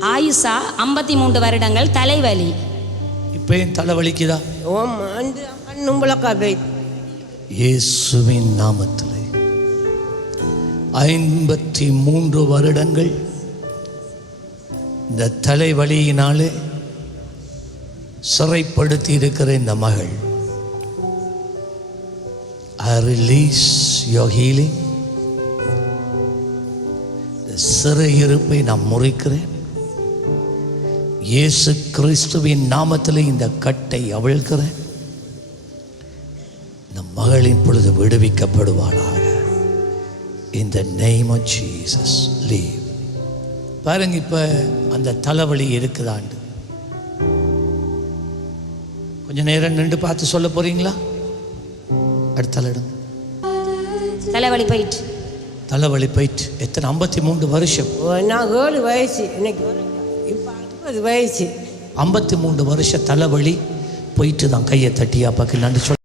ஆயுஷா ஐம்பத்தி மூன்று வருடங்கள் தலைவலி. இப்பயும் தலை வலிக்குதா ஓம் விளக்கா போய் இயேசுவின் நாமத்திலே. ஐம்பத்தி மூன்று வருடங்கள் இந்த தலைவலியினாலே சிறைப்படுத்தி இருக்கிற இந்த மகள். ஐ ரிலீஸ் யோர் ஹீலிங் இந்த சிறை இருப்பை நான் முறிக்கிறேன். இயேசு கிறிஸ்துவின் நாமத்திலே இந்த கட்டை அவிழ்க்கிறேன். இந்த மகளின் பொழுது விடுவிக்கப்படுவாளாக இந்த name of ஜீசஸ் லீவ் பாருங்க இப்போ அந்த தலைவலி இருக்குதாண்டு. கொஞ்ச நேரம் நின்று பார்த்து சொல்ல போறீங்களா? அடுத்த இடம் தலைவலி போயிட்டு. தலைவலி போயிட்டு. எத்தனை? ஐம்பத்தி மூன்று வருஷம். நான் ஏழு வயசு. இன்னைக்கு வயசு ஐம்பத்தி மூன்று வருஷ தலைவலி போயிட்டு தான் கையை தட்டியா பக்கம் நன்றி சொல்ல